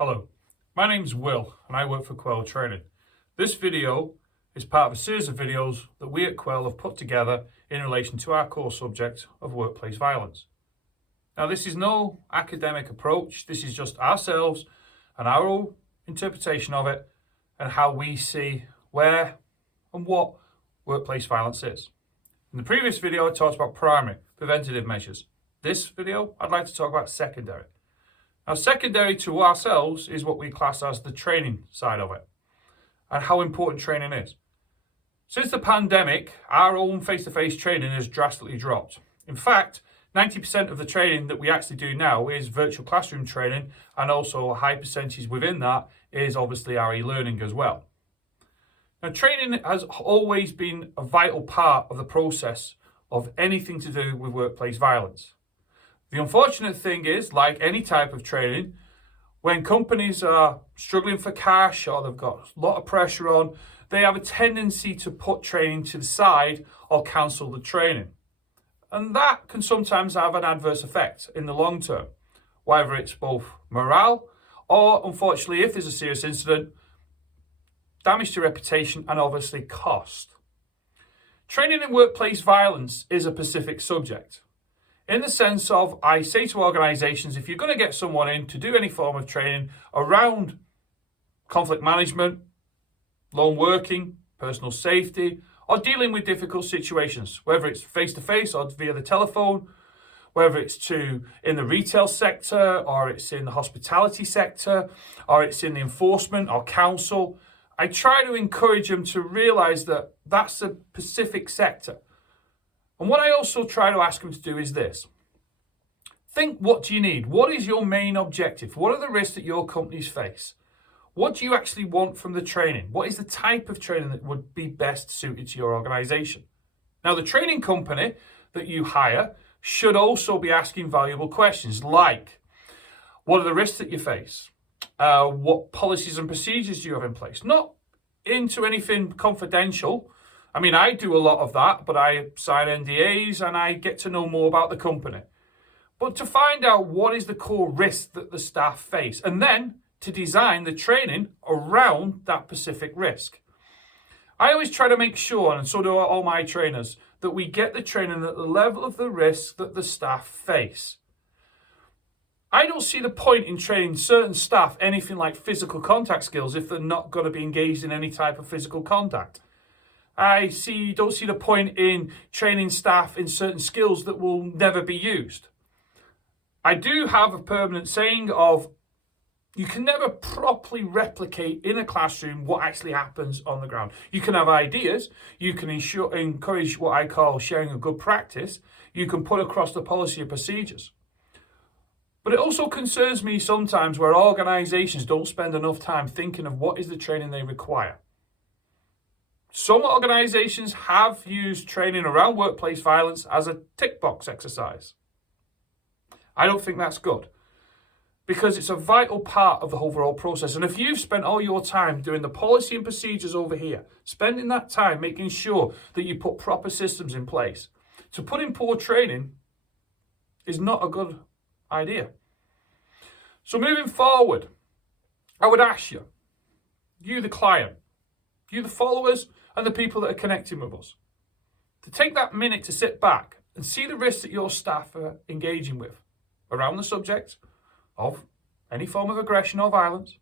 Hello, my name's Will and I work for Quell Training. This video is part of a series of videos that we at Quell have put together in relation to our core subject of workplace violence. Now, this is no academic approach, this is just ourselves and our own interpretation of it and how we see where and what workplace violence is. In the previous video, I talked about primary preventative measures. This video, I'd like to talk about secondary. Now, secondary to ourselves is what we class as the training side of it and how important training is. Since the pandemic, our own face-to-face training has drastically dropped. In fact, 90% of the training that we actually do now is virtual classroom training, and also a high percentage within that is obviously our e-learning as well. Now, training has always been a vital part of the process of anything to do with workplace violence. The unfortunate thing is, like any type of training, when companies are struggling for cash or they've got a lot of pressure on, they have a tendency to put training to the side or cancel the training. And that can sometimes have an adverse effect in the long term, whether it's both morale or, unfortunately, if there's a serious incident, damage to reputation and obviously cost. Training in workplace violence is a specific subject. In the sense of, I say to organisations, if you're going to get someone in to do any form of training around conflict management, lone working, personal safety, or dealing with difficult situations, whether it's face-to-face or via the telephone, whether it's in the retail sector, or it's in the hospitality sector, or it's in the enforcement or council, I try to encourage them to realise that that's a specific sector. And what I also try to ask them to do is this. Think, what do you need? What is your main objective? What are the risks that your companies face? What do you actually want from the training? What is the type of training that would be best suited to your organisation? Now, the training company that you hire should also be asking valuable questions like, what are the risks that you face? What policies and procedures do you have in place? Not into anything confidential. I mean, I do a lot of that, but I sign NDAs and I get to know more about the company. But to find out what is the core risk that the staff face, and then to design the training around that specific risk. I always try to make sure, and so do all my trainers, that we get the training at the level of the risk that the staff face. I don't see the point in training certain staff anything like physical contact skills if they're not going to be engaged in any type of physical contact. I don't see the point in training staff in certain skills that will never be used. I do have a permanent saying of, you can never properly replicate in a classroom what actually happens on the ground. You can have ideas, you can encourage what I call sharing a good practice, you can put across the policy and procedures. But it also concerns me sometimes where organisations don't spend enough time thinking of what is the training they require. Some organisations have used training around workplace violence as a tick box exercise. I don't think that's good, because it's a vital part of the overall process. And if you've spent all your time doing the policy and procedures over here, spending that time making sure that you put proper systems in place, to put in poor training is not a good idea. So moving forward, I would ask you, the client, you the followers and the people that are connecting with us, to take that minute to sit back and see the risks that your staff are engaging with around the subject of any form of aggression or violence.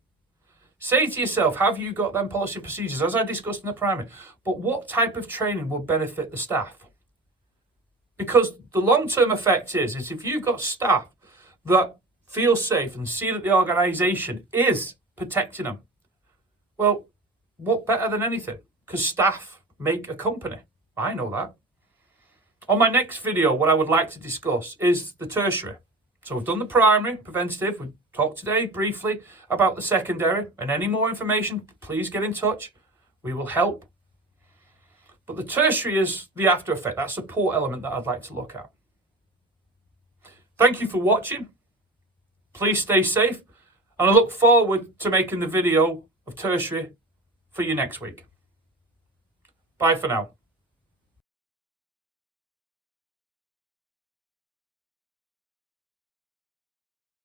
Say to yourself, have you got them policy procedures, as I discussed in the primary, but what type of training will benefit the staff? Because the long-term effect is if you've got staff that feel safe and see that the organisation is protecting them, well, what better than anything? Because staff make a company. I know that. On my next video, what I would like to discuss is the tertiary. So we've done the primary, preventative. We talked today briefly about the secondary. And any more information, please get in touch. We will help. But the tertiary is the after effect, that support element that I'd like to look at. Thank you for watching. Please stay safe. And I look forward to making the video of tertiary for you next week. Bye for now.